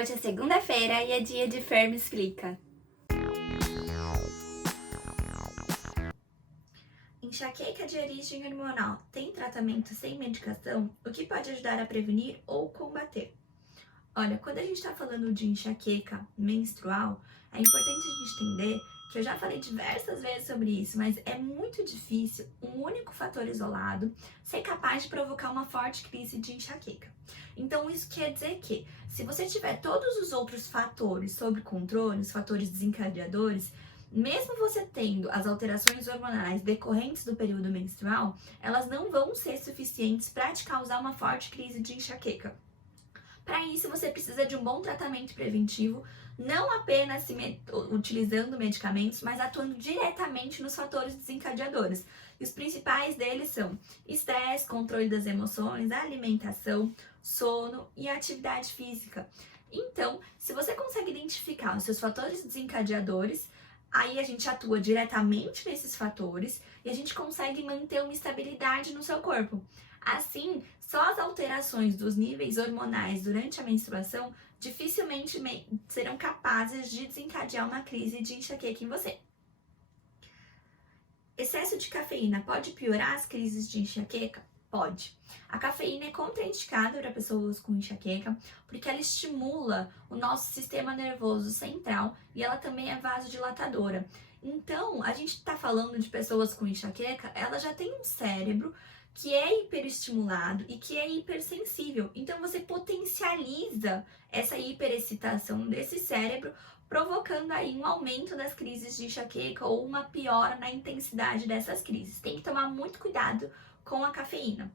Hoje é segunda-feira e é dia de Fer Me Explica. Enxaqueca de origem hormonal tem tratamento sem medicação, o que pode ajudar a prevenir ou combater? Olha, quando a gente está falando de enxaqueca menstrual, é importante a gente entender que eu já falei diversas vezes sobre isso, mas é muito difícil um único fator isolado ser capaz de provocar uma forte crise de enxaqueca. Então, isso quer dizer que, se você tiver todos os outros fatores sob controle, os fatores desencadeadores, mesmo você tendo as alterações hormonais decorrentes do período menstrual, elas não vão ser suficientes para te causar uma forte crise de enxaqueca. Para isso, você precisa de um bom tratamento preventivo, não apenas utilizando medicamentos, mas atuando diretamente nos fatores desencadeadores. E os principais deles são estresse, controle das emoções, alimentação, sono e atividade física. Então, se você consegue identificar os seus fatores desencadeadores, aí a gente atua diretamente nesses fatores e a gente consegue manter uma estabilidade no seu corpo. Assim, só as alterações dos níveis hormonais durante a menstruação dificilmente serão capazes de desencadear uma crise de enxaqueca em você. Excesso de cafeína pode piorar as crises de enxaqueca? Pode. A cafeína é contraindicada para pessoas com enxaqueca porque ela estimula o nosso sistema nervoso central e ela também é vasodilatadora. Então, a gente está falando de pessoas com enxaqueca, ela já tem um cérebro que é hiperestimulado e que é hipersensível. Então, você potencializa essa hiperexcitação desse cérebro, provocando aí um aumento das crises de enxaqueca ou uma piora na intensidade dessas crises. Tem que tomar muito cuidado com a cafeína.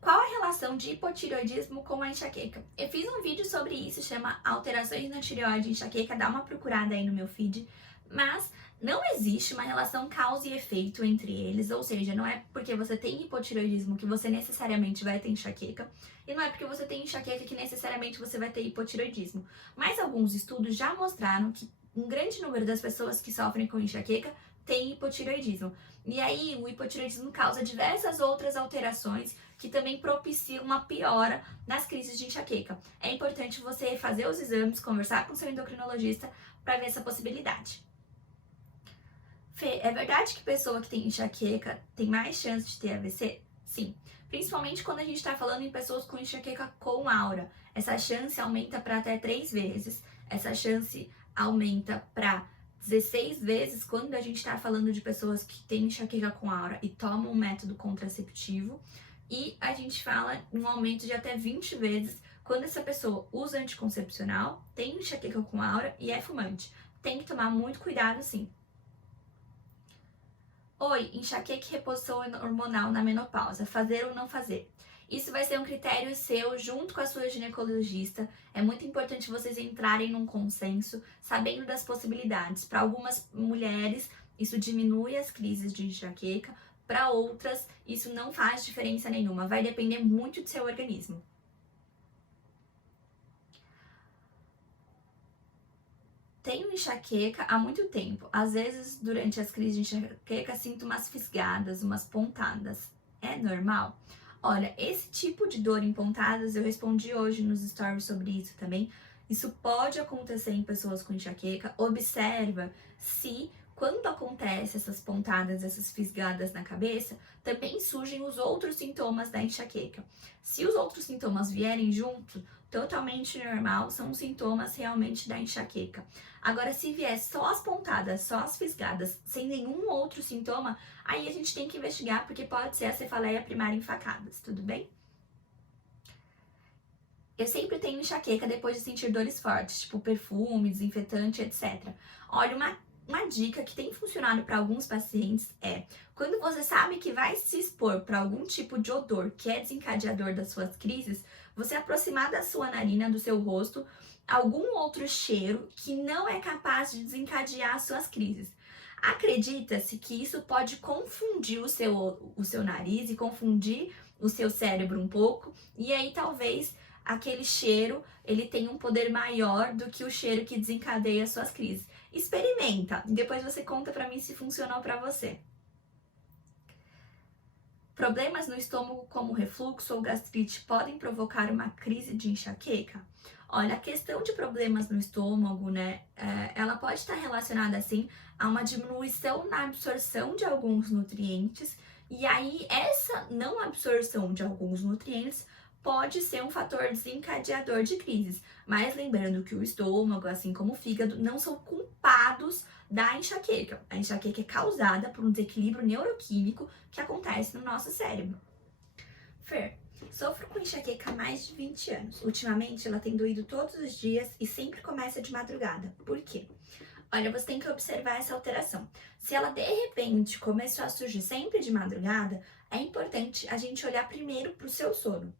Qual a relação de hipotireoidismo com a enxaqueca? Eu fiz um vídeo sobre isso, chama Alterações na Tireoide e Enxaqueca, dá uma procurada aí no meu feed, mas não existe uma relação causa e efeito entre eles, ou seja, não é porque você tem hipotireoidismo que você necessariamente vai ter enxaqueca, e não é porque você tem enxaqueca que necessariamente você vai ter hipotireoidismo. Mas alguns estudos já mostraram que um grande número das pessoas que sofrem com enxaqueca tem hipotireoidismo. E aí, o hipotireoidismo causa diversas outras alterações que também propiciam uma piora nas crises de enxaqueca. É importante você fazer os exames, conversar com seu endocrinologista para ver essa possibilidade. Fê, é verdade que pessoa que tem enxaqueca tem mais chance de ter AVC? Sim, principalmente quando a gente está falando em pessoas com enxaqueca com aura. Essa chance aumenta para até 3 vezes, essa chance aumenta para 16 vezes quando a gente está falando de pessoas que têm enxaqueca com aura e tomam um método contraceptivo. E a gente fala em um aumento de até 20 vezes quando essa pessoa usa anticoncepcional, tem enxaqueca com aura e é fumante. Tem que tomar muito cuidado, sim. Oi, enxaqueca e reposição hormonal na menopausa, fazer ou não fazer? Isso vai ser um critério seu junto com a sua ginecologista. É muito importante vocês entrarem num consenso, sabendo das possibilidades. Para algumas mulheres, isso diminui as crises de enxaqueca, para outras, isso não faz diferença nenhuma. Vai depender muito do seu organismo. Tenho enxaqueca há muito tempo. Às vezes, durante as crises de enxaqueca, sinto umas fisgadas, umas pontadas. É normal? Olha, esse tipo de dor em pontadas, eu respondi hoje nos stories sobre isso também. Isso pode acontecer em pessoas com enxaqueca. Observa se, quando acontece essas pontadas, essas fisgadas na cabeça, também surgem os outros sintomas da enxaqueca. Se os outros sintomas vierem junto, totalmente normal, são sintomas realmente da enxaqueca. Agora, se vier só as pontadas, só as fisgadas, sem nenhum outro sintoma, aí a gente tem que investigar, porque pode ser a cefaleia primária em facadas, tudo bem? Eu sempre tenho enxaqueca depois de sentir dores fortes, tipo perfume, desinfetante, etc. Olha, uma dica que tem funcionado para alguns pacientes é: quando você sabe que vai se expor para algum tipo de odor que é desencadeador das suas crises, você aproximar da sua narina, do seu rosto, algum outro cheiro que não é capaz de desencadear as suas crises. Acredita-se que isso pode confundir o seu nariz e confundir o seu cérebro um pouco, e aí talvez aquele cheiro ele tenha um poder maior do que o cheiro que desencadeia as suas crises. Experimenta, depois você conta pra mim se funcionou pra você. Problemas no estômago, como refluxo ou gastrite, podem provocar uma crise de enxaqueca? Olha, a questão de problemas no estômago, né, ela pode estar relacionada, assim, a uma diminuição na absorção de alguns nutrientes, e aí essa não absorção de alguns nutrientes pode ser um fator desencadeador de crises. Mas lembrando que o estômago, assim como o fígado, não são culpados da enxaqueca. A enxaqueca é causada por um desequilíbrio neuroquímico que acontece no nosso cérebro. Fer, sofro com enxaqueca há mais de 20 anos. Ultimamente ela tem doído todos os dias e sempre começa de madrugada. Por quê? Olha, você tem que observar essa alteração. Se ela de repente começou a surgir sempre de madrugada, é importante a gente olhar primeiro para o seu sono.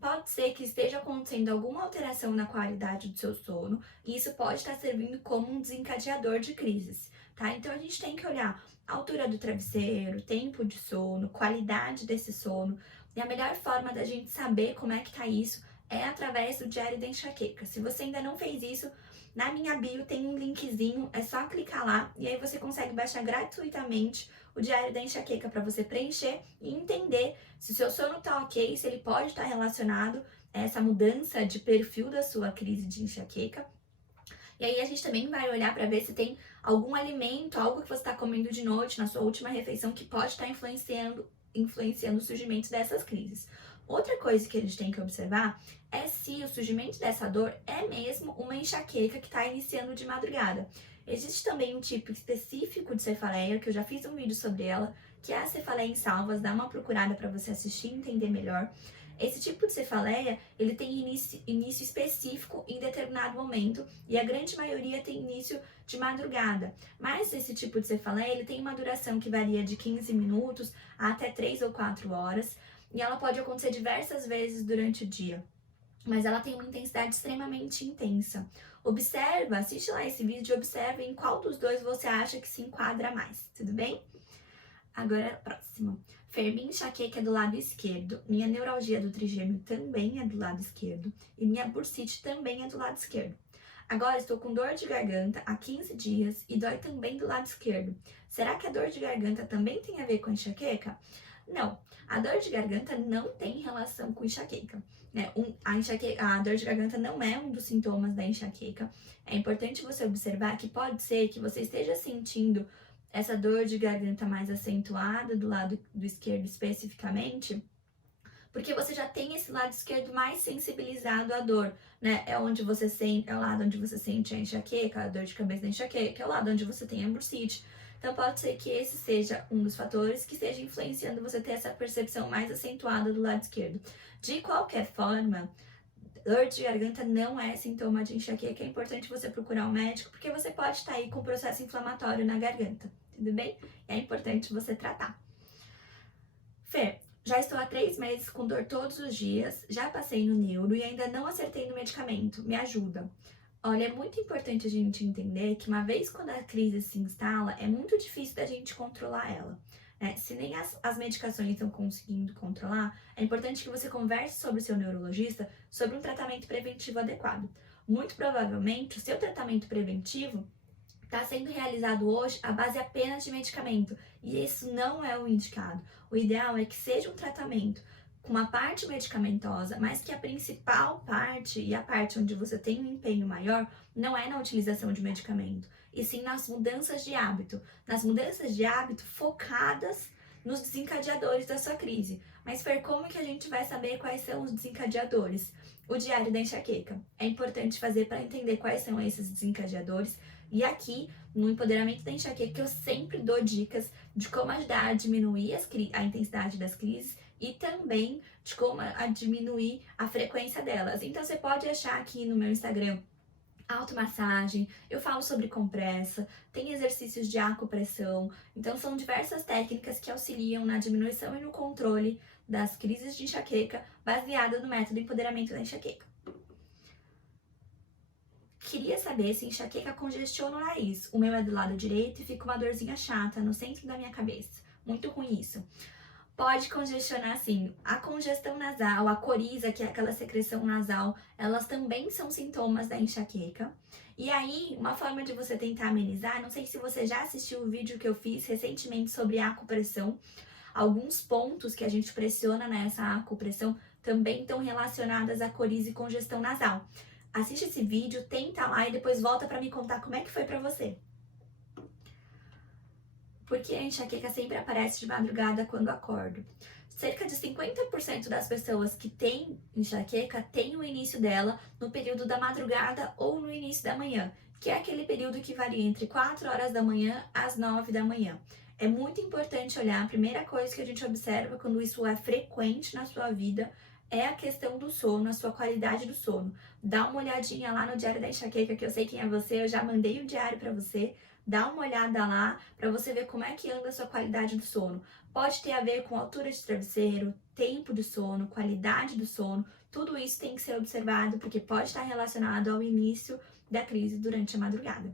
Pode ser que esteja acontecendo alguma alteração na qualidade do seu sono e isso pode estar servindo como um desencadeador de crises, tá? Então a gente tem que olhar a altura do travesseiro, tempo de sono, qualidade desse sono. E a melhor forma da gente saber como é que tá isso é através do diário da enxaqueca. Se você ainda não fez isso, na minha bio tem um linkzinho, é só clicar lá e aí você consegue baixar gratuitamente o diário da enxaqueca para você preencher e entender se o seu sono tá ok, se ele pode estar relacionado a essa mudança de perfil da sua crise de enxaqueca. E aí a gente também vai olhar para ver se tem algum alimento, algo que você está comendo de noite na sua última refeição que pode estar influenciando o surgimento dessas crises. Outra coisa que a gente tem que observar é se o surgimento dessa dor é mesmo uma enxaqueca que está iniciando de madrugada. Existe também um tipo específico de cefaleia, que eu já fiz um vídeo sobre ela, que é a cefaleia em salvas, dá uma procurada para você assistir e entender melhor. Esse tipo de cefaleia, ele tem início específico em determinado momento e a grande maioria tem início de madrugada. Mas esse tipo de cefaleia, ele tem uma duração que varia de 15 minutos a até 3 ou 4 horas e ela pode acontecer diversas vezes durante o dia. Mas ela tem uma intensidade extremamente intensa. Observa, assiste lá esse vídeo e observa em qual dos dois você acha que se enquadra mais, tudo bem? Agora, próximo. Minha enxaqueca é do lado esquerdo, minha neuralgia do trigêmeo também é do lado esquerdo e minha bursite também é do lado esquerdo. Agora estou com dor de garganta há 15 dias e dói também do lado esquerdo. Será que a dor de garganta também tem a ver com enxaqueca? Não, a dor de garganta não tem relação com enxaqueca. Né? A dor de garganta não é um dos sintomas da enxaqueca. É importante você observar que pode ser que você esteja sentindo essa dor de garganta mais acentuada do lado do esquerdo especificamente, porque você já tem esse lado esquerdo mais sensibilizado à dor, né? É onde você sente, é o lado onde você sente a enxaqueca, a dor de cabeça da enxaqueca, é o lado onde você tem a bursite. Então pode ser que esse seja um dos fatores que esteja influenciando você ter essa percepção mais acentuada do lado esquerdo. De qualquer forma, dor de garganta não é sintoma de enxaqueca, é importante você procurar um médico, porque você pode estar aí com processo inflamatório na garganta, tudo bem? É importante você tratar. Fê, já estou há 3 meses com dor todos os dias, já passei no neuro e ainda não acertei no medicamento, me ajuda. Olha, é muito importante a gente entender que uma vez quando a crise se instala, é muito difícil da gente controlar ela. Né? Se nem as medicações estão conseguindo controlar, é importante que você converse sobre o seu neurologista sobre um tratamento preventivo adequado. Muito provavelmente, o seu tratamento preventivo está sendo realizado hoje à base apenas de medicamento, e isso não é o indicado. O ideal é que seja um tratamento com uma parte medicamentosa, mas que a principal parte e a parte onde você tem um empenho maior não é na utilização de medicamento, e sim nas mudanças de hábito. Nas mudanças de hábito focadas nos desencadeadores da sua crise. Mas, Fer, como que a gente vai saber quais são os desencadeadores? O diário da enxaqueca. É importante fazer para entender quais são esses desencadeadores. E aqui, no Empoderamento da Enxaqueca, eu sempre dou dicas de como ajudar a diminuir a intensidade das crises e também de como a diminuir a frequência delas. Então, você pode achar aqui no meu Instagram automassagem, eu falo sobre compressa, tem exercícios de acupressão, então são diversas técnicas que auxiliam na diminuição e no controle das crises de enxaqueca baseada no método Empoderamento da Enxaqueca. Queria saber se enxaqueca congestiona o nariz. O meu é do lado direito e fica uma dorzinha chata no centro da minha cabeça. Muito ruim isso. Pode congestionar sim. A congestão nasal, a coriza, que é aquela secreção nasal, elas também são sintomas da enxaqueca. E aí, uma forma de você tentar amenizar, não sei se você já assistiu o vídeo que eu fiz recentemente sobre acupressão. Alguns pontos que a gente pressiona nessa acupressão também estão relacionadas a coriza e congestão nasal. Assiste esse vídeo, tenta lá e depois volta para me contar como é que foi para você. Porque a enxaqueca sempre aparece de madrugada quando acordo. Cerca de 50% das pessoas que têm enxaqueca têm o início dela no período da madrugada ou no início da manhã, que é aquele período que varia entre 4 horas da manhã às 9 da manhã. É muito importante olhar, a primeira coisa que a gente observa quando isso é frequente na sua vida é a questão do sono, a sua qualidade do sono. Dá uma olhadinha lá no Diário da Enxaqueca, que eu sei quem é você, eu já mandei o diário para você. Dá uma olhada lá para você ver como é que anda a sua qualidade do sono. Pode ter a ver com altura de travesseiro, tempo de sono, qualidade do sono. Tudo isso tem que ser observado porque pode estar relacionado ao início da crise durante a madrugada.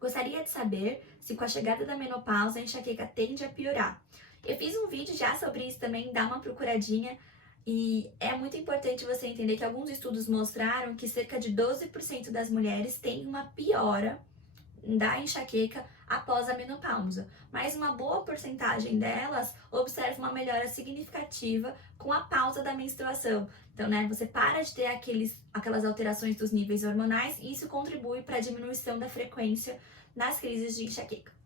Gostaria de saber se com a chegada da menopausa a enxaqueca tende a piorar. Eu fiz um vídeo já sobre isso também, dá uma procuradinha. E é muito importante você entender que alguns estudos mostraram que cerca de 12% das mulheres têm uma piora da enxaqueca após a menopausa, mas uma boa porcentagem delas observa uma melhora significativa com a pausa da menstruação. Então, você para de ter aquelas alterações dos níveis hormonais e isso contribui para a diminuição da frequência nas crises de enxaqueca.